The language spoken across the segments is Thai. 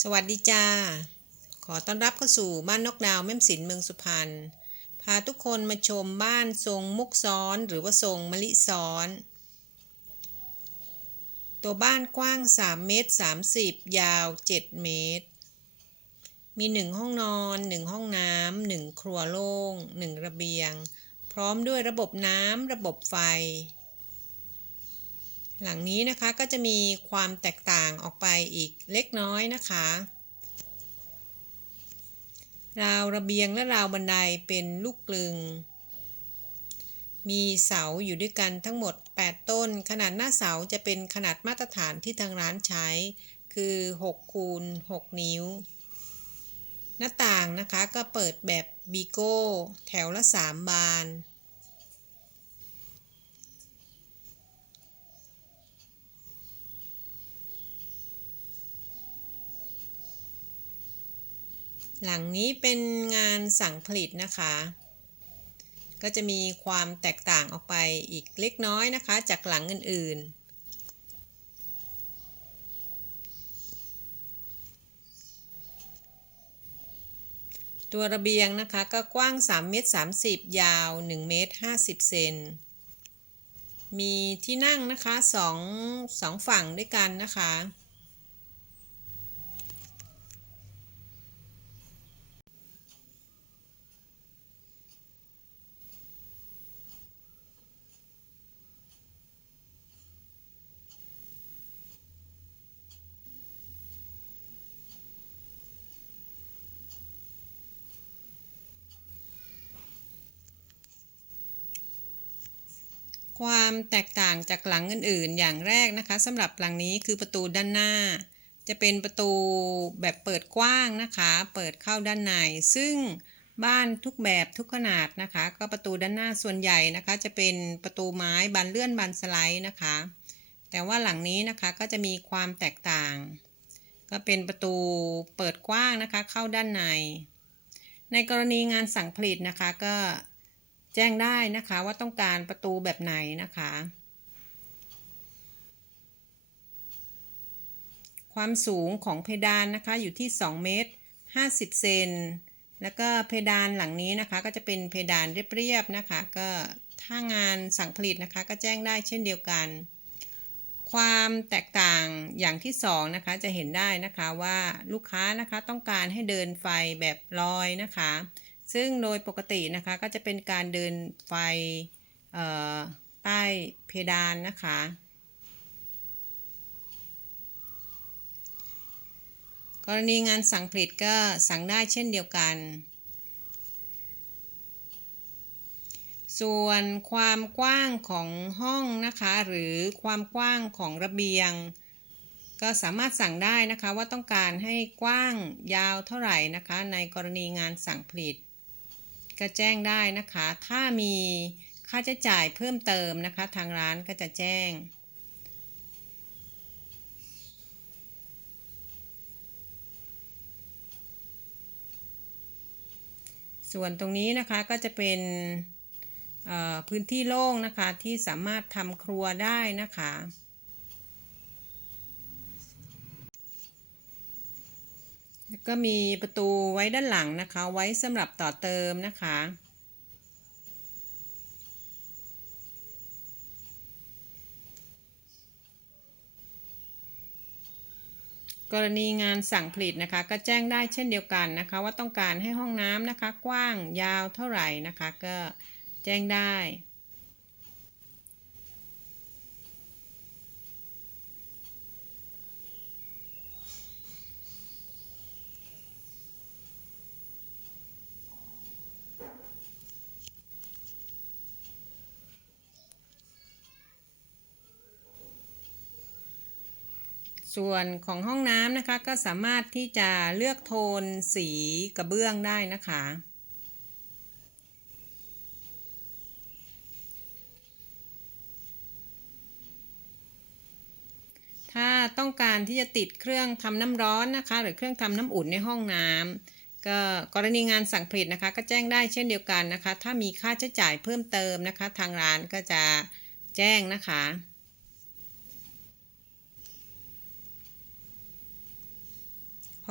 สวัสดีจ้า ขอต้อนรับเข้าสู่บ้านนกดาวแม่มสินเมืองสุพรรณ พาทุกคนมาชมบ้านทรงมุกซ้อนหรือว่าทรงมะลิซ้อน ตัวบ้านกว้าง 3 เมตร 30 ยาว 7 เมตร มี 1 ห้องนอน 1 ห้องน้ำ 1 ครัวโล่ง 1 ระเบียง พร้อมด้วยระบบน้ำระบบไฟ หลังนี้นะคะก็จะมีความแตกต่างออกไปอีกเล็กน้อยนะคะ ราวระเบียงและราวบันไดเป็นลูกกลึง มีเสาอยู่ด้วยกันทั้งหมด 8 ต้น ขนาดหน้าเสาจะเป็นขนาดมาตรฐานที่ทางร้านใช้ คือ6คูณ6นิ้ว หน้าต่างนะคะก็เปิดแบบบีโก้ แถวละ 3 บาน หลังนี้เป็นงานสั่งผลิตนะคะ ก็จะมีความแตกต่างออกไปอีกเล็กน้อยนะคะ จากหลังอื่นๆตัวระเบียงนะคะก็กว้าง 3 เมตร 30 ยาว 1 เมตร 50 เซน มีที่นั่งนะคะ2 2ฝั่งด้วยกันนะคะ ความแตกต่างจากหลังอื่นๆ อย่างแรกนะคะสำหรับหลังนี้คือประตูด้านหน้า จะเป็นประตูแบบเปิดกว้างนะคะ เปิดเข้าด้านใน ซึ่งบ้านทุกแบบทุกขนาดนะคะ ก็ประตูด้านหน้าส่วนใหญ่นะคะ จะเป็นประตูไม้บานเลื่อนบานสไลด์นะคะ แต่ว่าหลังนี้นะคะก็จะมีความแตกต่าง ก็เป็นประตูเปิดกว้างนะคะ เข้าด้านใน ในกรณีงานสั่งผลิตนะคะก็ แจ้งได้นะคะว่าต้องการประตูแบบไหนนะคะ ความสูงของเพดานนะคะอยู่ที่ 2 เมตร 50 เซน แล้วก็เพดานหลังนี้นะคะ ก็จะเป็นเพดานเรียบๆนะคะ ก็ถ้างานสั่งผลิตนะคะ ก็แจ้งได้เช่นเดียวกัน ความแตกต่างอย่างที่สองนะคะจะเห็นได้นะคะว่าลูกค้านะคะต้องการให้เดินไฟแบบลอยนะคะ ซึ่งโดยปกตินะคะก็จะเป็นการเดินไฟใต้เพดานนะคะ กรณีงานสั่งผลิตก็สั่งได้เช่นเดียวกัน ส่วนความกว้างของห้องนะคะ หรือความกว้างของระเบียง ก็สามารถสั่งได้นะคะว่าต้องการให้กว้างยาวเท่าไหร่นะคะ ในกรณีงานสั่งผลิต ก็แจ้งได้นะคะ ถ้ามีค่าใช้จ่ายเพิ่มเติมนะคะ ทางร้านก็จะแจ้ง ส่วนตรงนี้นะคะก็จะเป็นพื้นที่โล่งนะคะที่สามารถทำครัวได้นะคะ ก็มีประตูไว้ด้านหลังนะคะ ไว้สำหรับต่อเติมนะคะ กรณีงานสั่งผลิตนะคะ ก็แจ้งได้เช่นเดียวกันนะคะ ว่าต้องการให้ห้องน้ำนะคะ กว้างยาวเท่าไหร่นะคะ ก็แจ้งได้ ส่วนของห้องน้ำนะคะก็สามารถที่จะเลือกโทนสีกระเบื้องได้นะคะ ถ้าต้องการที่จะติดเครื่องทำน้ำร้อนนะคะ หรือเครื่องทำน้ำอุ่นในห้องน้ำก็กรณีงานสั่งผลิตนะคะ ก็แจ้งได้เช่นเดียวกันนะคะ ถ้ามีค่าใช้จ่ายเพิ่มเติมนะคะ ทางร้านก็จะแจ้งนะคะ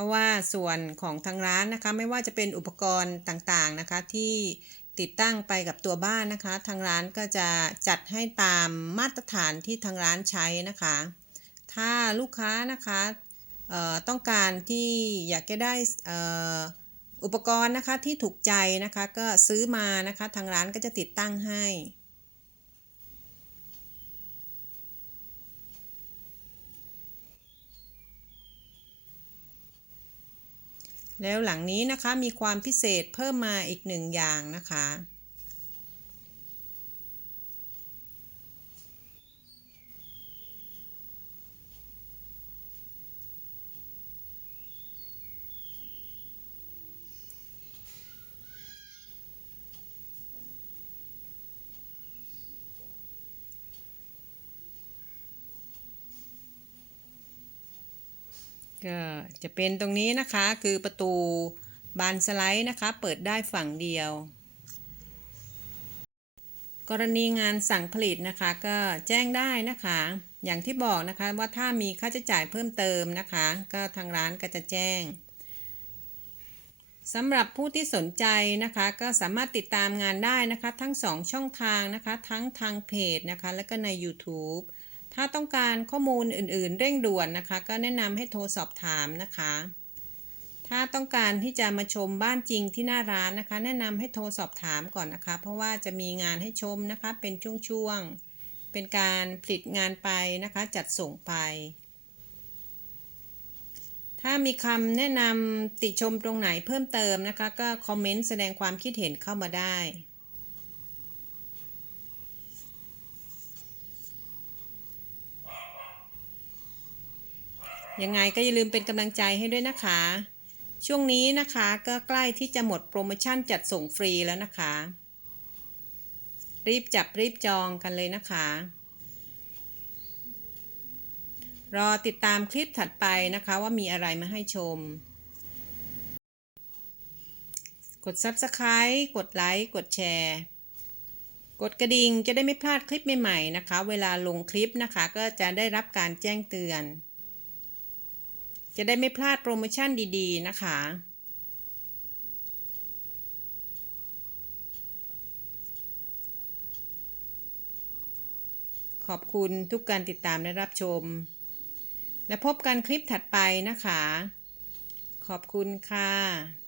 ราะว่าส่วนของทางร้านนะคะ ไม่ว่าจะเป็นอุปกรณ์ต่างๆนะคะที่ติดตั้งไปกับตัวบ้านนะคะ ทางร้านก็จะจัดให้ตามมาตรฐานที่ทางร้านใช้นะคะ ถ้าลูกค้านะคะต้องการที่อยากจะได้เอ่ออุปกรณ์นะคะที่ถูกใจนะคะ ก็ซื้อมานะคะ ทางร้านก็จะติดตั้งให้ แล้วหลังนี้นะคะมีความพิเศษเพิ่มมาอีกหนึ่งอย่างนะคะ ก็จะเป็นตรงนี้นะคะคือประตูบานสไลด์นะคะ เปิดได้ฝั่งเดียว กรณีงานสั่งผลิตนะคะ ก็แจ้งได้นะคะ อย่างที่บอกนะคะว่าถ้ามีค่าใช้จ่ายเพิ่มเติมนะคะ ก็ทางร้านก็จะแจ้งสำหรับผู้ที่สนใจนะคะ ก็สามารถติดตามงานได้นะคะ ทั้ง 2 ช่องทางนะคะ ทั้งทางเพจนะคะ แล้วก็ใน YouTube ถ้าต้องการข้อมูลอื่นๆ เร่งด่วนนะคะ ก็แนะนำให้โทรสอบถามนะคะ ถ้าต้องการที่จะมาชมบ้านจริงที่หน้าร้านนะคะ แนะนำให้โทรสอบถามก่อนนะคะ เพราะว่าจะมีงานให้ชมนะคะ เป็นช่วงๆ เป็นการผลิตงานไปนะคะ จัดส่งไป ถ้ามีคำแนะนำติชมตรงไหนเพิ่มเติมนะคะ ก็คอมเมนต์แสดงความคิดเห็นเข้ามาได้ ยังไงก็อย่าลืมเป็นกำลังใจให้ด้วยนะคะ ช่วงนี้นะคะก็ใกล้ที่จะหมดโปรโมชั่นจัดส่งฟรีแล้วนะคะ รีบจับรีบจองกันเลยนะคะ รอติดตามคลิปถัดไปนะคะว่ามีอะไรมาให้ชม กด Subscribe กดไลค์กดแชร์กดกระดิ่งจะได้ไม่พลาดคลิปใหม่ๆนะคะ เวลาลงคลิปนะคะก็จะได้รับการแจ้งเตือน จะได้ไม่พลาดโปรโมชั่นดีๆ นะคะ ขอบคุณทุกการติดตามและรับชม และพบกันคลิปถัดไปนะคะ ขอบคุณค่ะ